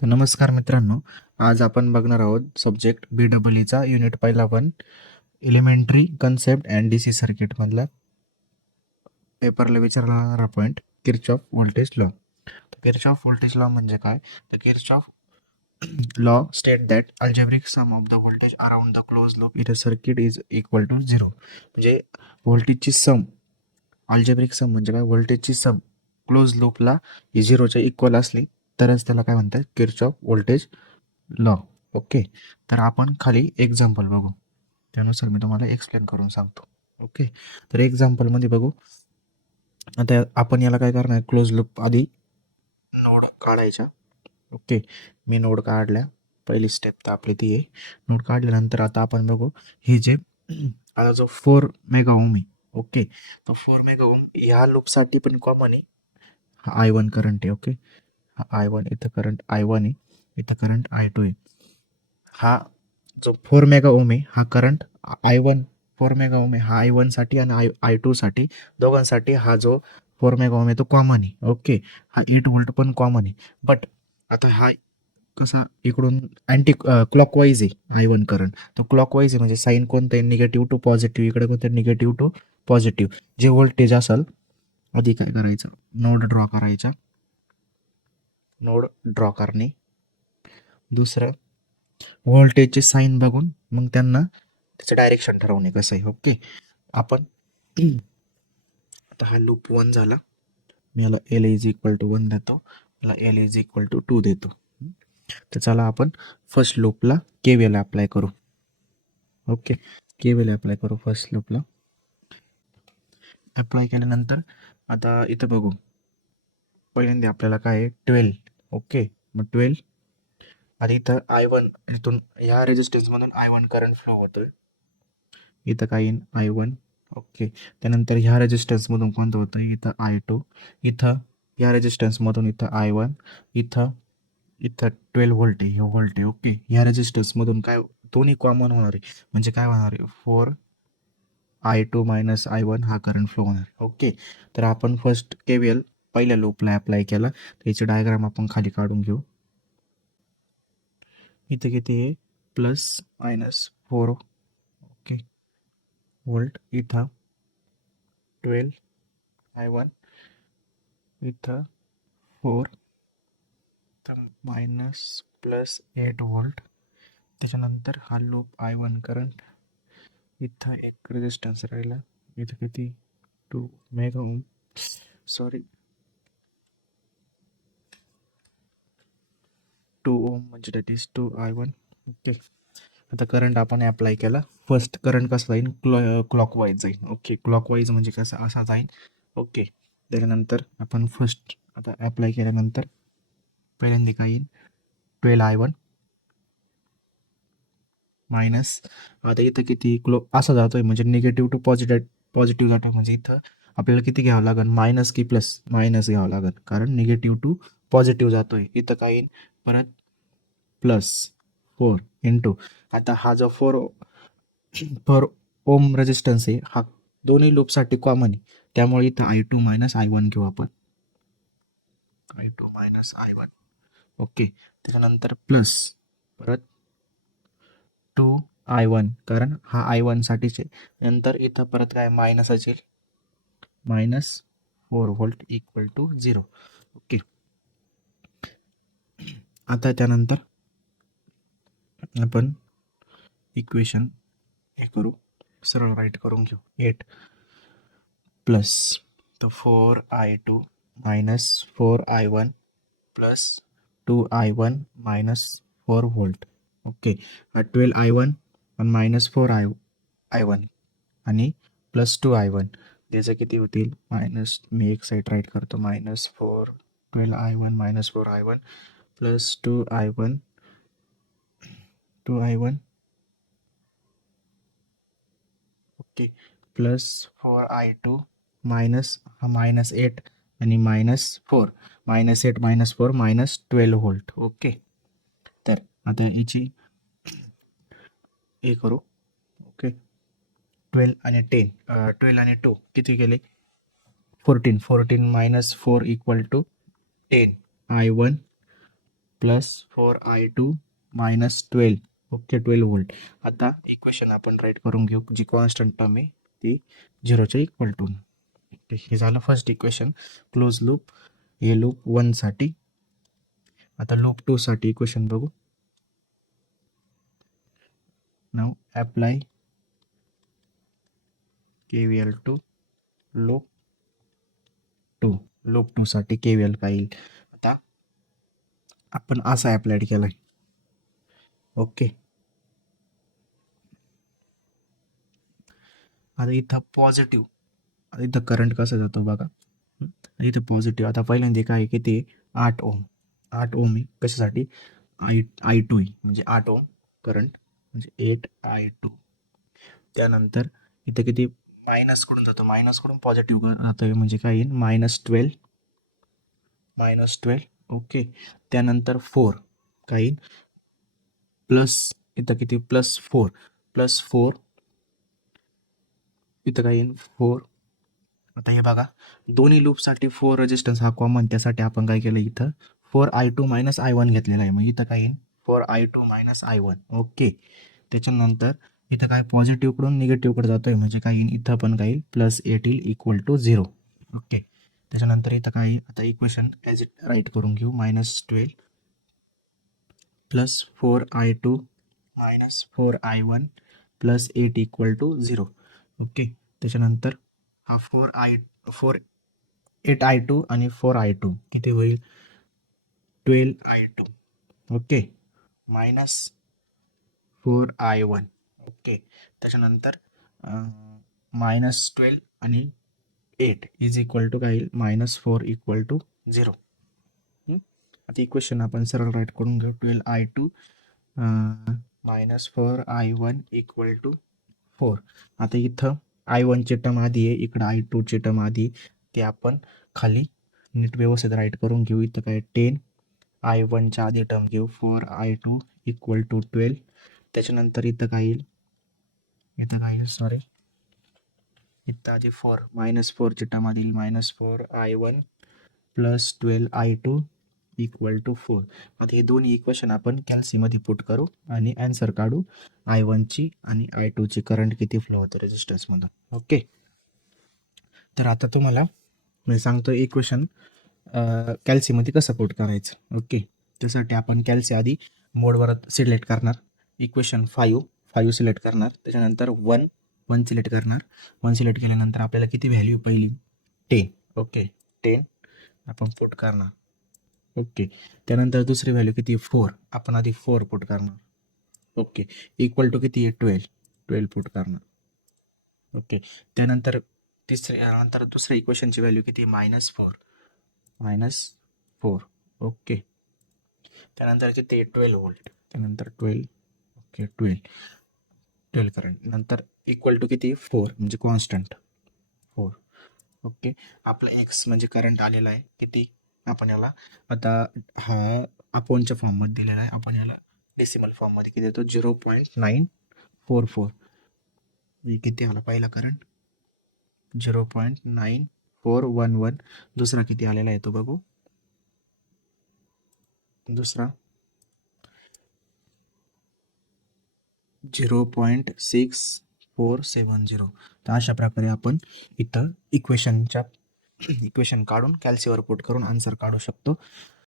तर नमस्कार मित्रांनो, आज आपण बघणार आहोत सब्जेक्ट BEEचा युनिट पहिला 1 एलिमेंटरी कन्सेप्ट अँड DC सर्किटमधला पेपरला विचारला जाणारा point Kirchhoff voltage law. Kirchhoff voltage law म्हणजे काय? तर Kirchhoff law state that algebraic sum of the voltage around the close loop in a circuit is equal to 0. म्हणजे व्होल्टेजची सम, अल्जेब्रिक सम म्हणजे काय? व्होल्टेजची सम क्लोज लूपला ही 0च्या इक्वल असली तरच त्याला काय म्हणतात? Kirchhoff voltage law. ओके, तर आपण खाली एक्झाम्पल बघू, त्यानुसार मी तुम्हाला एक्सप्लेन करून सांगतो. ओके, तर एक्झाम्पलमध्ये बघू. आता आपण याला काय करणार? क्लोज लूप आधी नोड काढायचा. ओके, मी नोड काढल्या, पहिली स्टेप तर आपली ती आहे. नोड काढल्यानंतर आता आपण बघू ही जे आता जो 4 मेगा ओम आहे. ओके, तो 4 मेगा ओम ह्या लूपसाठी पण कॉमन आहे. हा I1 करंट आहे. ओके, हा I1, इथं करंट I1 आहे, इथं करंट I2 आहे. हा जो 4 मेगा ओम आहे हा करंट I1, 4 मेगा ओम आहे हा I1 साठी आणि I2 साठी, दोघांसाठी हा जो 4 मेगा ओम आहे तो कॉमन आहे. ओके, हा 8 व्होल्ट पण कॉमन आहे. बट आता हा कसा इकडून अँटी क्लॉकवाईज आहे I1 करंट, तो क्लॉकवाईज आहे म्हणजे साईन कोणतं आहे? Negative to positive. इकडे कोणतं? Negative to positive. जे व्होल्टेज असेल आधी काय करायचं? नोड ड्रॉ करायचा. नोड ड्रॉ करणे. दुसरं व्होल्टेजचे साईन बघून मग त्यांना त्याचं डायरेक्शन ठरवणे कसं आहे. ओके, आपण आता हा लूप 1 झाला. मी याला L इज इक्वल टू 1 देतो, याला L इज इक्वल टू 2 देतो. तर चला आपण फर्स्ट लूपला KVL अप्लाय करू. ओके, KVL अप्लाय करू फर्स्ट लूपला. अप्लाय केल्यानंतर आता इथं बघू, पहिल्यांदा आपल्याला काय आहे? 12. ओके, मग 12 आणि इथं I1, इथून ह्या रेजिस्टन्समधून I1 करंट फ्लो होतोय. इथं काय येईन? I1. ओके, त्यानंतर ह्या रेजिस्टन्समधून कोणतं होतं? इथं I2. इथं या रेजिस्टन्समधून इथं I1. इथं इथं 12 व्होल्ट आहे, हे व्होल्ट आहे. ओके, ह्या रेजिस्टन्समधून काय दोन्ही कॉमन होणार आहे, म्हणजे काय होणार आहे? 4I2 मायनस I1 हा करंट फ्लो होणार. ओके, तर आपण फर्स्ट KVL पहिल्या लूपला अप्लाय केला, त्याची डायग्राम आपण खाली काढून घेऊ. इथं किती आहे? Plus minus 4. Okay, volt. इथं 12I1, इथं 4, तर मायनस प्लस 8 व्होल्ट. त्याच्यानंतर हा लूप I1 करंट, इथं एक रेजिस्टन्स राहिला, इथं किती? 2 मेगा ओम, सॉरी 2 ओम, म्हणजे दॅट इज 2I1. ओके, आता करंट आपण अप्लाय केला. फर्स्ट करंट कसं जाईल? क्लॉकवाईज जाईल. ओके, क्लॉकवाईज म्हणजे कसं? असा जाईल. ओके, त्याच्यानंतर आपण फर्स्ट आता अप्लाय केल्यानंतर पहिल्यांदा काय येईल? 12I1 मायनस, आता इथं किती असा जातोय म्हणजे निगेटिव्ह टू पॉझिटिव्ह जातो, म्हणजे इथं आपल्याला किती घ्यावं लागेल? मायनस की प्लस? मायनस घ्यावं लागेल, कारण निगेटिव्ह टू पॉझिटिव्ह जातोय. इथं काय येईल? परत प्लस 4 इंटू, आता हा जो 4 ओम रेजिस्टन्स आहे हा दोन्ही लूपसाठी कॉमन आहे, त्यामुळे इथं I2 मायनस I1 घेऊ आपण. I2 minus I1. ओके, त्याच्यानंतर प्लस परत 2I1, कारण हा I1 साठीच आहे. नंतर इथं परत काय? मायनस असेल, minus 4 volt equal to 0. Okay, आता त्यानंतर आपण इक्वेशन हे करू, सरळ राईट करून घेऊ. 8 प्लस तो 4I2 minus 4I1 plus 2I1 minus 4 volt. Okay, 12I1 आणि मायनस 4I1 आणि प्लस 2I1, त्याचं किती होतील? मायनस, मी एक साईड राईट करतो, minus 12I1 minus 4I1 plus 2I1 okay, plus 4I2 minus, हा मायनस 8 आणि minus 4, minus 8 minus 4 minus 12 volt. Okay, तर आता याची हे करू. ओके, 12 आणि 10, 12 आणि 2 किती केले? 14. 14 minus 4 equal to 10. I1 +4i2 -12. Okay, 12 volt. आता इक्वेशन आपण राईट करून घेऊ. जी कॉन्स्टंट टर्म आहे ती 0च्या इक्वल टू. हे झालं फर्स्ट इक्वेशन क्लोज लूप. हे लूप 1 साठी. आता लूप 2 साठी इक्वेशन बघू. Now apply KVL to loop 2. Loop 2 साठी KVL काय येईल? आता आपण असा अप्लाइड केलाय. ओके, आता इथं पॉझिटिव्ह, आता इथं करंट कसं जातो बघा. इथं पॉझिटिव्ह. आता पहिल्यांदा काय आहे की ते 8 ओम. 8 ओम आहे कशासाठी? I2 आहे म्हणजे 8 ओम करंट म्हणजे 8i2. त्यानंतर इथे किती मायनस कडून जातो, मायनस कडून पॉझिटिव्ह जातोय म्हणजे काय येईल -12. ओके, त्यानंतर 4 काय येईल प्लस, इथं किती +4 इथं काय येईल 4. आता हे बघा दोन्ही लूपसाठी 4 रेजिस्टन्स हा कॉमन, त्यासाठी आपण काय केलं इथं 4i2 - i1 घेतलेला आहे. मग इथं काय येईल 4i2 - i1. ओके, त्याच्यानंतर इथं काय पॉझिटिव्ह कडून निगेटिव्हकडे जातोय म्हणजे काय येईल इथं पण काय येईल +8 येईल इक्वल टू 0. ओके, त्याच्यानंतर इथं काय येईल, आता इक्वेशन ॲज इट राईट करून घेऊ. -12 +4i2 -4i1 +8 equal to 0. Okay, त्याच्यानंतर हा 8i2 आणि 4i2 किती होईल 12i2. Okay, -4i1. ओके, त्याच्यानंतर -12 आणि 8 इज इक्वल टू काय येईल -4 इक्वल टू 0. आता इक्वेशन आपण सरळ राईट करून घेऊ. 12i2 -4i1 equal to 4. आता इथं i1 ची टर्म आधी आहे, इकडं i2 ची टर्म आधी. ते आपण खाली नीट व्यवस्थित राईट करून घेऊ. इथं काय 10 i1 च्या आधी टर्म घेऊ 4i2 इक्वल टू 12. त्याच्यानंतर इथं काय येईल सॉरी, इथं आधी 4 -4 ची टर्म आधी -4i1 +12i2 इक्वल टू 4. आता हे दोन्ही इक्वेशन आपण कॅल्सीमध्ये पुट करू आणि आन्सर काढू i1 ची आणि i2 ची करंट किती फ्लो होतं रेजिस्टन्समधून. ओके, तर आता तुम्हाला मी सांगतो इक्वेशन कॅल्सीमध्ये कसं पुट करायचं. ओके, त्यासाठी आपण कॅल्सी आधी मोडवर सिलेक्ट करणार. इक्वेशन 5 सिलेक्ट करणार. त्याच्यानंतर 1 सिलेक्ट करणार. 1 सिलेक्ट केल्यानंतर आपल्याला किती व्हॅल्यू पहिली 10. ओके, 10 आपण पुट करणार. ओके, त्यानंतर दुसरी व्हॅल्यू किती 4, आपण आधी 4 पुट करणार. ओके, इक्वल टू किती आहे 12 पुट करणार. ओके, त्यानंतर नंतर दुसऱ्या इक्वेशनची व्हॅल्यू किती -4. ओके, त्यानंतर किती 12 व्होल्ट. त्यानंतर 12. Okay, 12 current. नंतर इक्वल टू किती 4 म्हणजे कॉन्स्टंट 4. ओके, आपलं एक्स म्हणजे करंट आलेला आहे किती. आपण याला आता हा अपॉनच्या फॉर्ममध्ये दिलेला आहे, आपण याला डेसिमल फॉर्ममध्ये किती देतो 0.944. किती आला पहिला करंट 0.9411. दुसरा किती आलेला आहे तो बघू. दुसरा 0.6470. तर अशा प्रकारे आपण इथं इक्वेशन काढून कॅल्सीवर पुट करून आन्सर काढू शकतो.